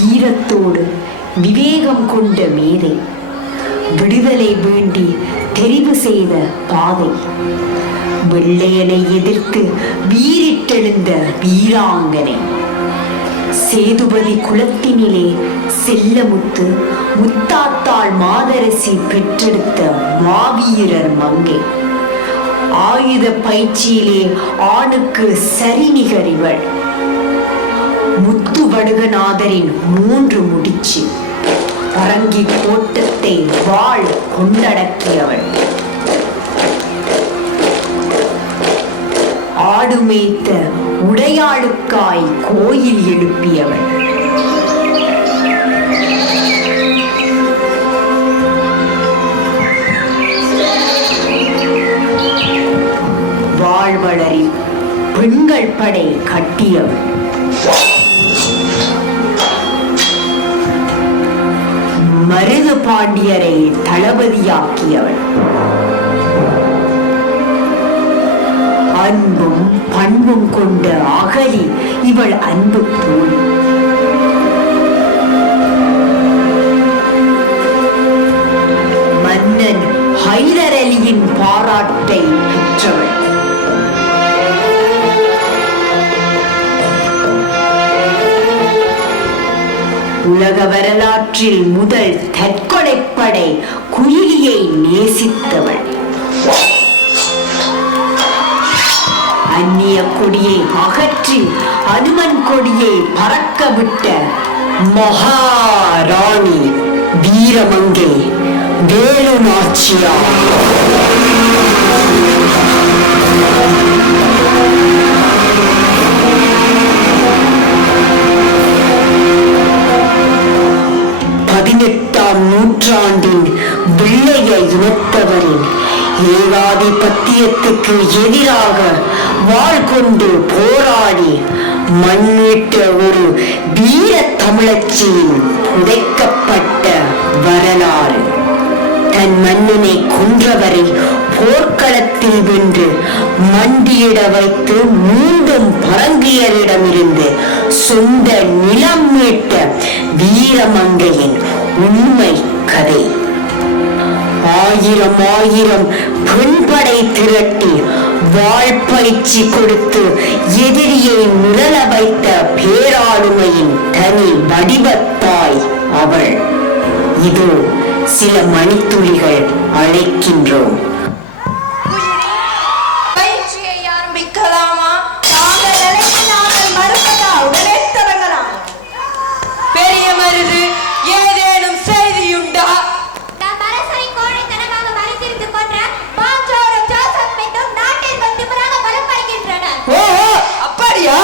வீரத்தோடு விவேகம் கொண்ட மேதை, விடுதலை வேண்டி தெரிவு செய்த பாதை, வெள்ளையனை எதிர்த்து வீரிட்டெழுந்த வீராங்கனை, சேதுபதி குலத்தினிலே செல்லமுத்து முத்தாத்தாள் மாதரசி பெற்றெடுத்த மாவீரர் மங்கை, ஆயுத பயிற்சியிலே ஆணுக்கு சரிநிகர் இவள், முத்து வடுகநாதரின் 3 முடிச்சு, பரங்கி கோட்டத்தை வாழ் கொண்டடக்கியவள், ஆடு மேய்த்த உடையாளுக்காய் கோயில் எழுப்பியவள், வாழ்வளரில் பெண்கள் படை கட்டியவள், மருது பாண்டியரை தளபதியாக்கியவள், அன்பும் பண்பும் கொண்ட அகலி இவள் அன்பு தோழி. மன்னன் ஹைதர் அலியின் பாராட்டை பெற்றவள், உலக வரலாற்றில் முதல் தற்கொலைப்படை குயிலியை நேசித்தவள், அந்நிய கொடியை அகற்றி அனுமன் கொடியை பறக்க விட்ட மகாராணி வீரமங்கை வேலு நாச்சியார். நூற்றாண்டின் வெள்ளைய இனத்தவரின் ஏகாதிபத்தியத்துக்கு எதிராக வாழ் கொண்டு போராடி மண்ணிட்ட ஒரு வீர தமிழச்சியின் புதைக்கப்பட்ட வரலாறு. தன் மன்னனை கொன்றவரை போர்க்களத்தில் வென்று மண்டியிட வைத்து மீண்டும் பரங்கியரிடமிருந்து சொந்த நிலம் மீட்ட வீரமங்கையின் உண்மை கதை. ஆயிரம் ஆயிரம் பெண்படை திரட்டி வாழ்பயிற்சி கொடுத்து எதிரியை மிரள வைத்த பேராளுமையின் தனி வடிவத்தாய் அவள். இதோ சில மணித்துளிகள் அழைக்கின்றோம். பயிற்சியை ஆரம்பிக்கலாமா? தாங்கள் அழைத்து நாங்கள் மறுப்பதா? உடனே தொடங்கலாம். பெரிய மருது, ஏதேனும் செய்தியுண்டா? அப்படியா?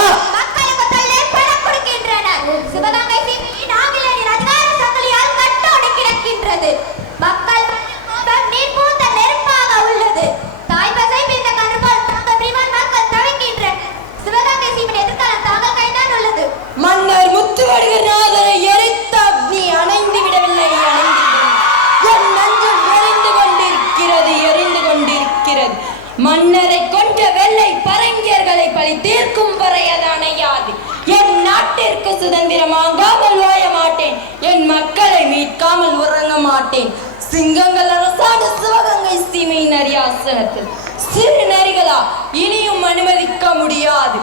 மன்னர் முத்துவடுகநாதரை எரித்த அக்னி அணைந்து விடவில்லை, என் நெஞ்சம் எரிந்து கொண்டிருக்கிறது. மன்னரை கொன்ற வெள்ளை பரங்கியர்களை பழி தீர்க்கும் வரை அது அணையாது. என் நாட்டிற்கு சுதந்திரம் வாங்காமல் ஓய மாட்டேன். என் மக்களை மீட்காமல் உறங்க மாட்டேன். சிங்கங்கள் அரசான சிவகங்கை சீமையின் அரியாசனத்தில் சிறு நரிகளா இனியும் அனுமதிக்க முடியாது.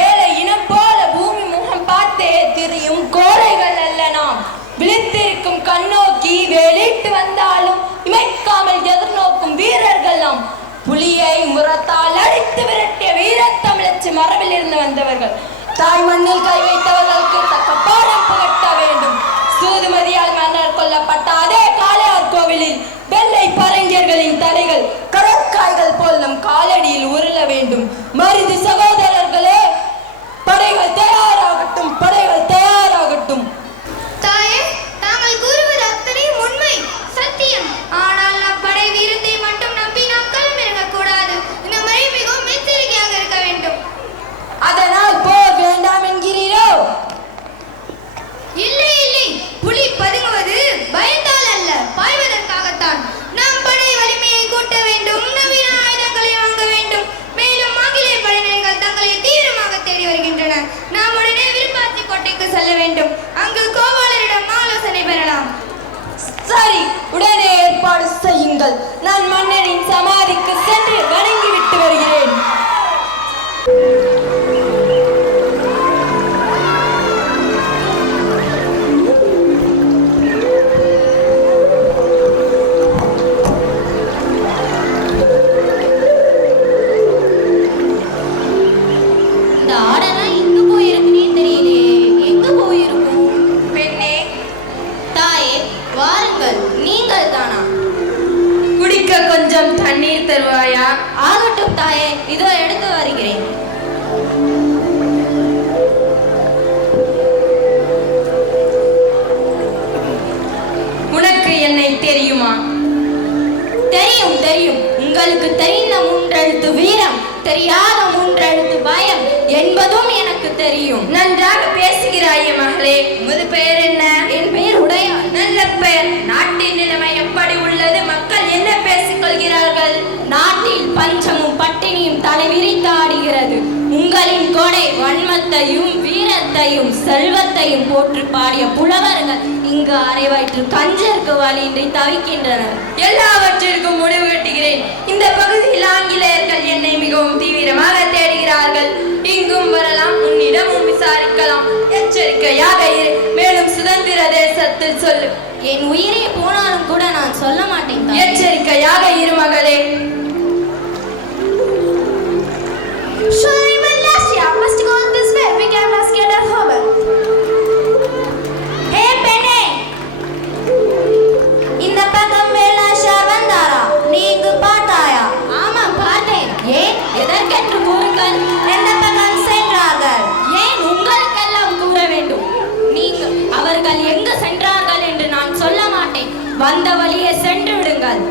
ஏழை இனம் போல பூமி முகம் பார்த்தே திரியும் கோழைகள் அல்ல நாம். விழித்திருக்கும் கண்ணோக்கி வெளியிட்டு வந்தாலும் இமைக்காமல் எதிர்நோக்கும் வீரர்கள் நாம். புலியை முரத்தால் அடித்து விரட்டிய வீரத்தமிழச்சி மரபில் இருந்து வந்தவர்கள். தாய் மண்ணில் கை வைத்தவர்களுக்கு தக்க பாடம் புகட்ட வேண்டும். சூதுமதியால் மன்னர் கொல்லப்பட்ட அதே காளையார் கோவிலில் வெள்ளை பரங்கியர்களின் தலைகள் கடற்காய்கள் போல் நம் காலடியில் உருள வேண்டும். மருது சகோதரர்களே, படைகள் தயாராகட்டும், படைகள் தயாராகட்டும். தாயே, தாங்கள் கூறுவது அத்தனையும் உண்மை, சத்தியம். ஆனால் நம் படை வீரத்தை மட்டும் நம்பி நாம் களமிறங்கக்கூடாது. இந்த முறை மிகவும் எச்சரிக்கையாக இருக்க வேண்டும். அதனால் போர் வேண்டாம் என்கிறீரோ? இல்லை இல்லை, புலி பதுங்குவது பயத்தால் அல்ல, பாய்வதற்காகத்தான். நாம் படை வலிமையை கூட்ட வேண்டும், நவீன ஆயுதங்களை வாங்க வேண்டும். மேலும் ஆங்கில சரி, உடனே ஏற்பாடு செய்யுங்கள். நான் மன்னரின் சமாதிக்கு சென்று வணங்கிவிட்டு வருகிறேன். கொஞ்சம் தண்ணீர் தருவாயா? ஆகட்டும் தாயே, இதோ எடுத்து வருகிறேன். உனக்கு என்னை தெரியுமா? தெரியும் தெரியும். உங்களுக்கு தெரிந்த மூன்றெழுத்து வீரம், தெரியாத மூன்றெழுத்து பயம் என்பதும் எனக்கு தெரியும். நன்றாக பேசுகிறாயே மகளே. உமது பெயர் என்ன? என் பெயர் உடையாள். நல்ல பெயர். நாட்டின் நிலைமை எப்படி உள்ளது? மக்கள் என்ன பேசிக் கொள்கிறார்கள்? நாட்டில் பஞ்சமும் பட்டினியும் தலைவிரித்தாடுகிறது. உங்களின் கொடை வன்மத்தையும் வீரத்தையும் செல்வத்தையும் போற்று பாடிய புலவர்கள் இங்கு அரை வயிற்று கஞ்சருக்கு வழியின்றி தவிக்கின்றனர். எல்லாவற்றிற்கும் முடிவு கட்டுகிறேன். இந்த பகுதியில் ஆங்கிலேயர்கள் என்னை மிகவும் தீவிரமாக தேடுகிறார்கள். இங்கும் வரலாம், உன்னிடமும் விசாரிக்கலாம். எச்சரிக்கையாக இரு. மேலும் சுதந்திர தேசத்தில் சொல்லு. என் உயிரே போனாலும் கூட நான் சொல்ல மாட்டேன். எச்சரிக்கையாக இரு மகளே. must go this way. We cannot get at home. Hey Penny, இந்த பக்கம் வேலாஷார் வந்தாரா? நீ இங்கு பார்த்தாயா? ஆமாம் பார்த்தேன். ஏன், எதற்கென்று கூறுங்கள். எந்த பக்கம் சென்றார்கள்? ஏன் உங்களுக்கெல்லாம் கூற வேண்டும்? நீங்கள் அவர்கள் எங்கு சென்றார்கள் என்று நான் சொல்ல மாட்டேன். வந்த வழியே சென்று விடுங்கள்.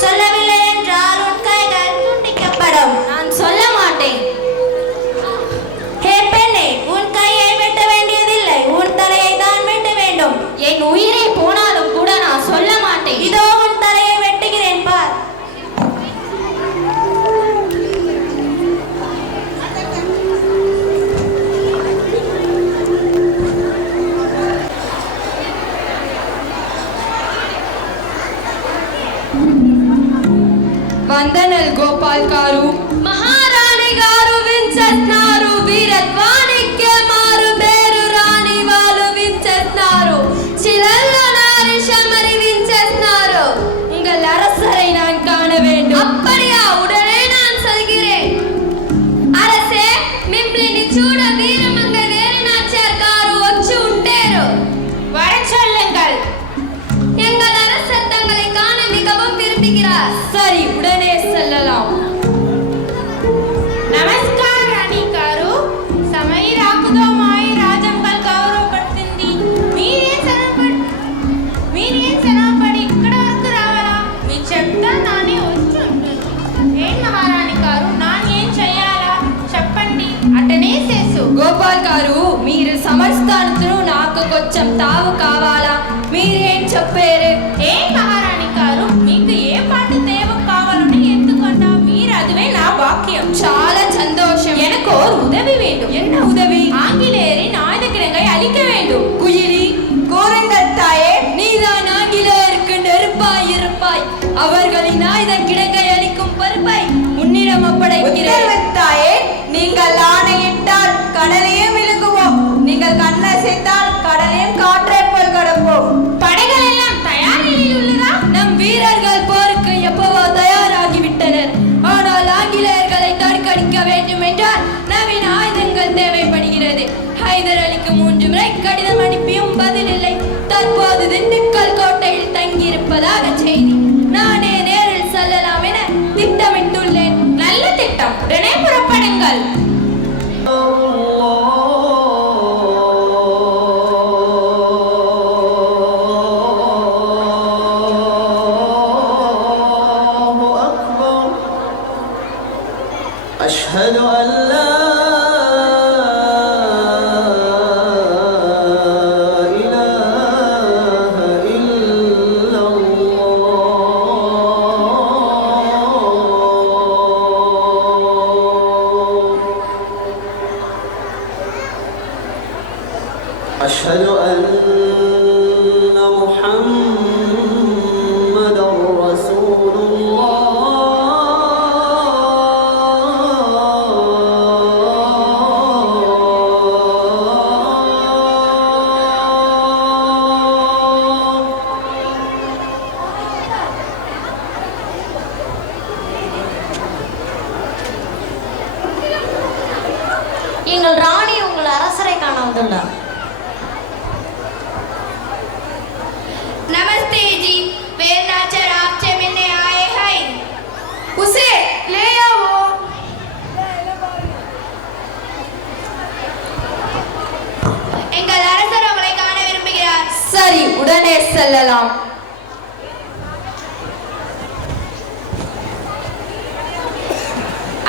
சொல்லவில்லை என்றால் உன் கைகள் துண்டிக்கப்படும். நான் சொல்ல மாட்டேன். ஹே பெண்ணே, உன் கையை வெட்ட வேண்டியதில்லை, உன் தலையை தான் வெட்ட வேண்டும். என் உயிரே போனாலும் கூட நான் சொல்ல மாட்டேன். இதோ உன் தலையை வெட்டுகிறேன் பார். వందనల్ గోపాల్ గారు. మహారాణి గారు వించేస్తున్నారు. వీరత్వానికి మారు పేరు రాణి వాళ్ళు వించేస్తున్నారు. చిలల్లో నారిషమరి వించేస్తున్నారు. உங்கள் அரசரை நான் காண வேண்டும். அப்படியா? உடனே நான் சொல்கிறேன். அரசே, మిమ్మల్ని చూడ వీరమంగ వేరునాచార్ గారు వచ్చి ఉంటారు. வர சொல்லுங்கள். எங்கள் அரசர் தங்களை காண மிகவும் விரும்புகிறார். சரி, உடனே செல்லலாம். నమస్కారం రాణి గారు. సమయ రాకుదో మాయి రాజంపల్ గౌరవపడుతుంది. మీరేం సెలవుపడి ఇక్కడ వరకు రావాలా? మీ చెప్తా నానే వచ్చి ఉంటుంది. ఏం మహారాణి గారు, నాన్న ఏం చెయ్యాలా చెప్పండి, అటనే చేసు. గోపాల్ గారు, మీరు సంస్థానతో నాకు కొంచెం తావు కావాలా? మీరేం చెప్పారు? ఏం మహారాణి గారు, మీకు ఏ పాట தேவை కావాలని ఎత్తుకొండా మీరు அதுவே నా வாக்கியம். చాలా సంతోషం. எனக்கு ஒரு உதவி வேண்டும். என்ன உதவி? ஆங்கிலேயரின் ஆயுத கிடங்கை அழிக்க வேண்டும். குயிலி, கோரங்கள் தாயே, நீதான் ஆங்கிலேயருக்கு நெருப்பாய் இருப்பாய். அவர்களின் ஆயுத கிடங்கை அளிக்கும் பொறுப்பை உன்னிடம் ஒப்படைக்கிறேன். தாயே, நீங்கள் ஆணையிட்டால் கடலையும் விழுங்குவோம். நீங்கள் கண்ணசைத்தால் கடலையும் காற்றை போல் கடப்போம். படைகள் எல்லாம் தயார் நிலையில் உள்ளதா? நம் வீரர்கள் போர் محمد رسول எங்கள் ராணி உங்கள் அரசரை காண வந்துள்ளார். नमस्ते जी, वेरनाचर आपसे मिलने आए हैं. उसे ले आओ. எங்கள் அரசர் உங்களை காண விரும்புகிறார். சரி, உடனே செல்லலாம்.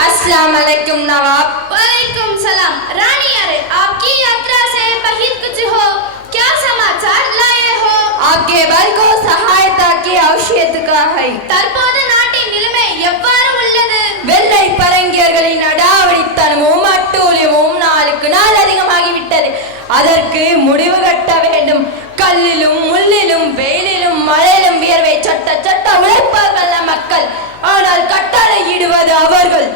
अस्सलाम वालेकुम नवाब. वालेकुम सलाम. रानी अरे आपकी यात्रा से पहले कुछ हो, क्या समाचार लाए हो? आपके बल को सहायता की आवश्यकता है. தற்போது நாட்டின் நிலைமை எவ்வாறு உள்ளது? வெள்ளை பரங்கியர்களின் அடாவடித்தனமும் அட்டூழியமும் நாளுக்கு நாள் அதிகமாகிவிட்டது. அதற்கு முடிவு கட்ட வேண்டும். கல்லிலும் முள்ளிலும் வெயிலிலும் மழையிலும் வியர்வை சட்ட உழைப்பார்கள் மக்கள். ஆனால் கட்டளை இடுவது அவர்கள்.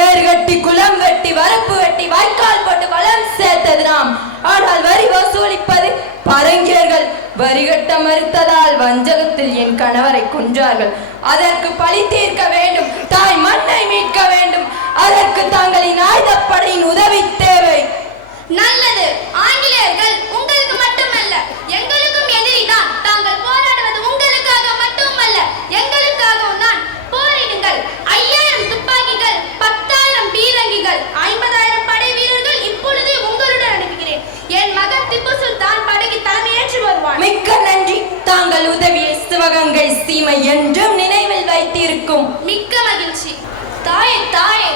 ஏர் கட்டி குளம் வெட்டி வரப்பு வெட்டி வாய்க்கால் போட்டு வளம் சேர்த்தது நாம். ஆனால் வரி வசூலிப்பது பரங்கியர்கள். வரி கட்ட மறுத்ததால் வஞ்சகத்தில் என் கணவரை கொன்றார்கள். அதற்கு பழி தீர்க்க வேண்டும். தாய் மண்ணை மீட்க வேண்டும். அதற்கு தங்களின் ஆயுதப்படையின் உதவி தேவை. நல்லது. ஆங்கிலேயர்கள் உங்களுக்கு மட்டுமல்ல எங்களுக்கும் எதிரிதான். தாங்கள் போராடுவது உங்களுக்காக மட்டுமல்ல எங்களுக்காகவும் தான். போரிடுங்கள். 5000 துப்பாக்கிகள், 10,000 பீரங்கிகள், 50,000 படை வீரர்கள் இப்பொழுது உங்களுடன் அனுப்புகிறேன். என் மகன் திப்பு சுல்தான் படைக்கு தலைமையேற்று வருவான். மிக்க நன்றி. தாங்கள் உதவியை சிவகங்கை சீமை என்றும் நினைவில் வைத்திருக்கும். மிக்க மகிழ்ச்சி. தாயே,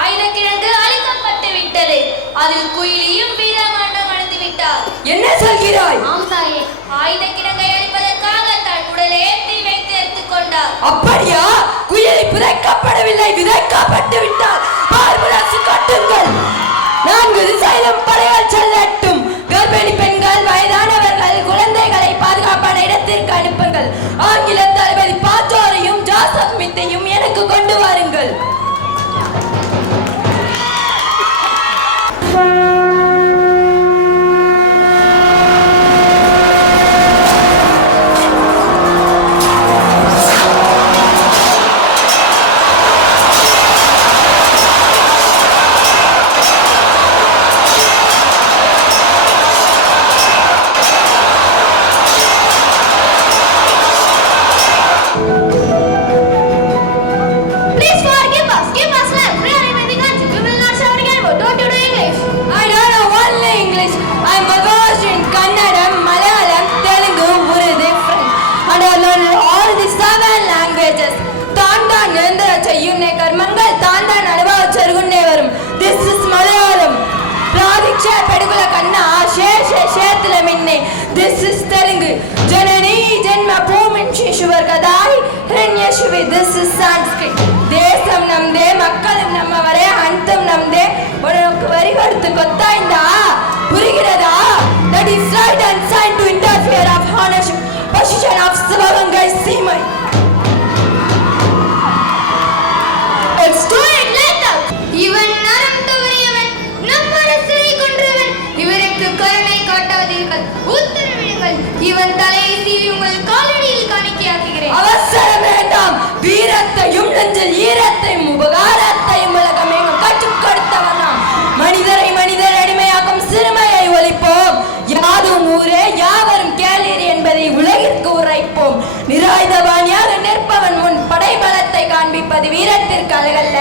ஆயுதக்கிழங்கு அழிக்கப்பட்டு விட்டது. அதில் குயிலியும் வீரமாண்டம் அடைந்து விட்டார். என்ன சொல்கிறாய்? ஆம் தாயே, ஆயுதக்கிழங்கை அழிப்பதற்காக தன் உடலை தீ வைத்து எடுத்துக்கொண்டார். அப்படியா? குயிலை புதைக்கப்படவில்லை, விதைக்கப்பட்டு விட்டால் பார்முலாசு கட்டுங்கள். 4 திசையிலும் படைகள் செல்லட்டும். கர்ப்பிணி பெண்கள், வயதானவர்கள், குழந்தைகளை பாதுகாப்பான இடத்திற்கு அனுப்புங்கள். ஆங்கில தளபதி பாச்சோரையும் ஜோசப் மித்தையும் எனக்கு கொண்டு வாருங்கள். This is Telugu. Janani Janma Bhumin Shishwar Kadai Hiranyakshivi. This is Sanskrit. Desam namde, makkalum nammavare, antam namde. Oranokku vari koduthu gottainda purigirada. That is right and sign to interfere of ownership position of Sivagangai Seemai. Let's do it later. இவன் நரம் தவறியவன், நம் அரசரை கொன்றவன். இவருக்கு கருணை காட்டாதீர்கள், உத்தரவிடுங்கள். இவன் தலையை சீவி உங்கள் காலடியில் காணிக்கையாக்குகிறேன். அவசரம் வேண்டாம். வீரத்தையும் நெஞ்சில் ஈரத்தையும் உபகாரத்தையும் உலகமெங்கும் கற்றுக் கொடுத்தவன் நாம். மனிதரை மனிதர் அடிமையாக்கும் சிறுமையை ஒழிப்போம். யாதும் ஊரே யாவரும் கேளீர் என்பதை உலகிற்கு உரைப்போம். நிராயுதபாணியாக நிற்பவன் முன் படைபலத்தை காண்பிப்பது வீரத்திற்கு அழகல்ல.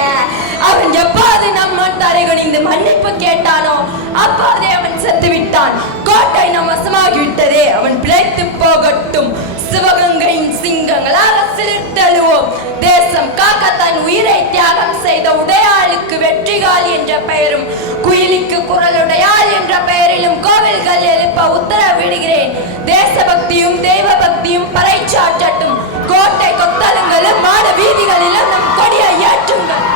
அவன் எப்போது நம் முன் தலைகுனிந்து மன்னிப்பு கேட்டானோ அப்போதே அவன் செத்துவிட்டான். கோட்டை நம் வசமாகிவிட்டதே, அவன் பிழைத்து போகட்டும். சிவகங்கையின் சிங்கங்களாக சிலிர்த்தெழுவோம். தேசம் காக்க தன் உயிரை தியாகம் செய்த உடையாளுக்கு வெற்றிகால் என்ற பெயரும் குயிலிக்கு குரலுடையாள் என்ற பெயரிலும் கோவில்கள் எழுப்ப உத்தரவிடுகிறேன். தேசபக்தியும் தெய்வ பக்தியும் பறைச்சாற்றட்டும். கோட்டை கொத்தளங்களும் மாட வீதிகளிலும் நம் கொடியை ஏற்றுங்கள்.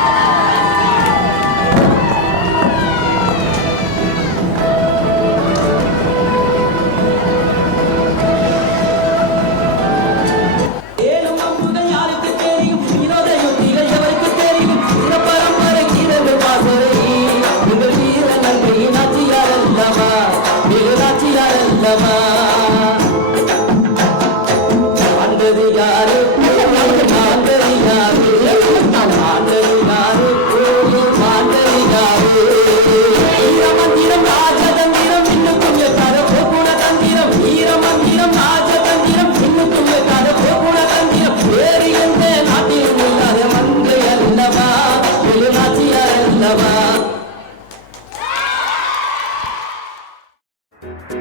الله